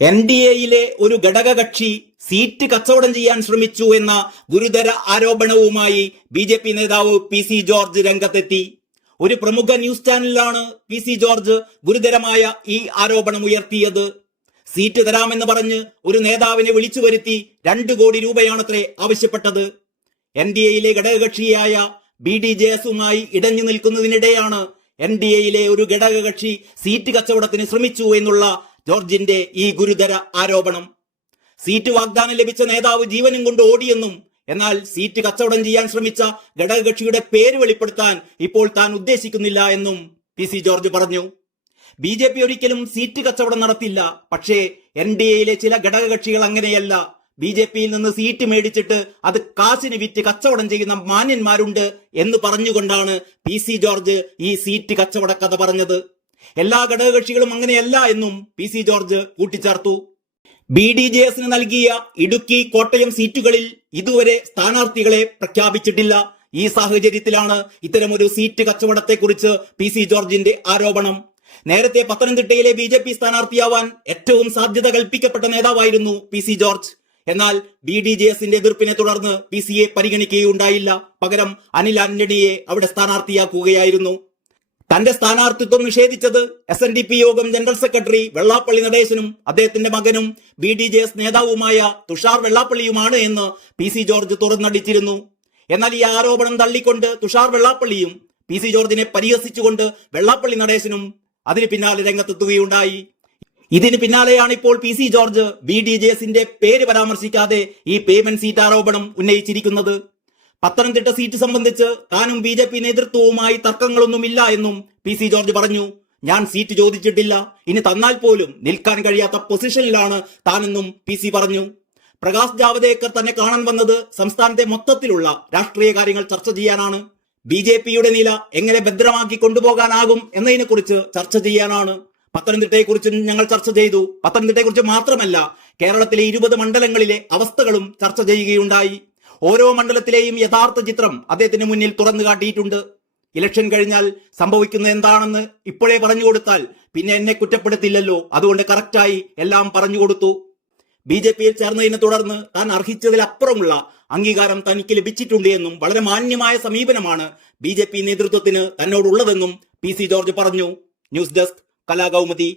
NDAയിലെ ഒരു ഘടകകക്ഷി സീറ്റ് കച്ചവടം ചെയ്യാൻ ശ്രമിച്ചു എന്ന ഗുരുതര ആരോപണവുമായി BJP നേതാവ് PC ജോർജ് രംഗത്തെത്തി. ഒരു പ്രമുഖ ന്യൂസ് ചാനലിലാണ് PC ജോർജ് ഗുരുതരമായ ഈ ആരോപണം ഉയർത്തിയത്. സീറ്റ് തരാമെന്ന് പറഞ്ഞ് ഒരു നേതാവിനെ വിളിച്ചു വരുത്തി 2 കോടി രൂപയാണത്രേ ആവശ്യപ്പെട്ടത്. NDAയിലെ ഘടകകക്ഷിയായ BDJSുമായി ഇടഞ്ഞു നിൽക്കുന്നതിനിടെയാണ് NDAയിലെ ഒരു ഘടകകക്ഷി സീറ്റ് കച്ചവടത്തിന് ശ്രമിച്ചു എന്നുള്ള ജോർജിന്റെ ഈ ഗുരുതര ആരോപണം. സീറ്റ് വാഗ്ദാനം ലഭിച്ച നേതാവ് ജീവനും കൊണ്ട് ഓടിയെന്നും എന്നാൽ സീറ്റ് കച്ചവടം ചെയ്യാൻ ശ്രമിച്ച ഘടകകക്ഷിയുടെ പേര് വെളിപ്പെടുത്താൻ ഇപ്പോൾ താൻ ഉദ്ദേശിക്കുന്നില്ല എന്നും PC ജോർജ് പറഞ്ഞു. BJP ഒരിക്കലും സീറ്റ് കച്ചവടം നടത്തില്ല. പക്ഷേ NDAയിലെ ചില ഘടകകക്ഷികൾ അങ്ങനെയല്ല. BJPയിൽ നിന്ന് സീറ്റ് മേടിച്ചിട്ട് അത് കാശിന് വിറ്റ് കച്ചവടം ചെയ്യുന്ന മാന്യന്മാരുണ്ട് എന്ന് പറഞ്ഞുകൊണ്ടാണ് PC ജോർജ് ഈ സീറ്റ് കച്ചവട കഥ പറഞ്ഞത്. എല്ലാ ഘടകകക്ഷികളും അങ്ങനെയല്ല എന്നും PC ജോർജ് കൂട്ടിച്ചേർത്തു. BDJSന് നൽകിയ ഇടുക്കി, കോട്ടയം സീറ്റുകളിൽ ഇതുവരെ സ്ഥാനാർത്ഥികളെ പ്രഖ്യാപിച്ചിട്ടില്ല. ഈ സാഹചര്യത്തിലാണ് ഇത്തരമൊരു സീറ്റ് കച്ചവടത്തെക്കുറിച്ച് PC ജോർജിന്റെ ആരോപണം. നേരത്തെ പത്തനംതിട്ടയിലെ BJP സ്ഥാനാർത്ഥിയാവാൻ ഏറ്റവും സാധ്യത കൽപ്പിക്കപ്പെട്ട നേതാവായിരുന്നു PC ജോർജ്. എന്നാൽ BDJSന്റെ എതിർപ്പിനെ തുടർന്ന് PCയെ പരിഗണിക്കുകയുണ്ടായില്ല. പകരം അനിൽ ആന്റണിയെ അവിടെ സ്ഥാനാർത്ഥിയാക്കുകയായിരുന്നു. തന്റെ സ്ഥാനാർത്ഥിത്വം നിഷേധിച്ചത് SNDP യോഗം ജനറൽ സെക്രട്ടറി വെള്ളാപ്പള്ളി നടേശനും അദ്ദേഹത്തിന്റെ മകനും BDJS നേതാവുമായ തുഷാർ വെള്ളാപ്പള്ളിയുമാണ് എന്ന് PC ജോർജ് തുറന്നടിച്ചിരുന്നു. എന്നാൽ ഈ ആരോപണം തള്ളിക്കൊണ്ട് തുഷാർ വെള്ളാപ്പള്ളിയും PC ജോർജിനെ പരിഹസിച്ചുകൊണ്ട് വെള്ളാപ്പള്ളി നടേശനും അതിന് പിന്നാലെ രംഗത്തെത്തുകയുണ്ടായി. ഇതിന് പിന്നാലെയാണ് ഇപ്പോൾ PC ജോർജ് BDJSന്റെ പേര് പരാമർശിക്കാതെ ഈ പേയ്മെന്റ് സീറ്റ് ആരോപണം ഉന്നയിച്ചിരിക്കുന്നത്. പത്തനംതിട്ട സീറ്റ് സംബന്ധിച്ച് താനും BJP നേതൃത്വവുമായി തർക്കങ്ങളൊന്നുമില്ല എന്നും PC ജോർജ് പറഞ്ഞു. ഞാൻ സീറ്റ് ചോദിച്ചിട്ടില്ല, ഇനി തന്നാൽ പോലും നിൽക്കാൻ കഴിയാത്ത പൊസിഷനിലാണ് താനെന്നും PC പറഞ്ഞു. പ്രകാശ് ജാവദേക്കർ തന്നെ കാണാൻ വന്നത് സംസ്ഥാനത്തെ മൊത്തത്തിലുള്ള രാഷ്ട്രീയ കാര്യങ്ങൾ ചർച്ച ചെയ്യാനാണ്. BJPയുടെ നില എങ്ങനെ ഭദ്രമാക്കി കൊണ്ടുപോകാനാകും എന്നതിനെ കുറിച്ച് ചർച്ച ചെയ്യാനാണ്. പത്തനംതിട്ടയെക്കുറിച്ചും ഞങ്ങൾ ചർച്ച ചെയ്തു. പത്തനംതിട്ടയെക്കുറിച്ച് മാത്രമല്ല, കേരളത്തിലെ 20 മണ്ഡലങ്ങളിലെ അവസ്ഥകളും ചർച്ച ചെയ്യുകയുണ്ടായി. ഓരോ മണ്ഡലത്തിലെയും യഥാർത്ഥ ചിത്രം അദ്ദേഹത്തിന് മുന്നിൽ തുറന്നു കാട്ടിയിട്ടുണ്ട്. ഇലക്ഷൻ കഴിഞ്ഞാൽ സംഭവിക്കുന്നത് എന്താണെന്ന് ഇപ്പോഴേ പറഞ്ഞു കൊടുത്താൽ പിന്നെ എന്നെ കുറ്റപ്പെടുത്തില്ലല്ലോ, അതുകൊണ്ട് കറക്റ്റായി എല്ലാം പറഞ്ഞു കൊടുത്തു. BJPയിൽ ചേർന്നതിനെ തുടർന്ന് താൻ അർഹിച്ചതിലപ്പുറമുള്ള അംഗീകാരം തനിക്ക് ലഭിച്ചിട്ടുണ്ട് എന്നും വളരെ മാന്യമായ സമീപനമാണ് BJP നേതൃത്വത്തിന് തന്നോടുള്ളതെന്നും PC ജോർജ് പറഞ്ഞു. News desk Kalakaumudi.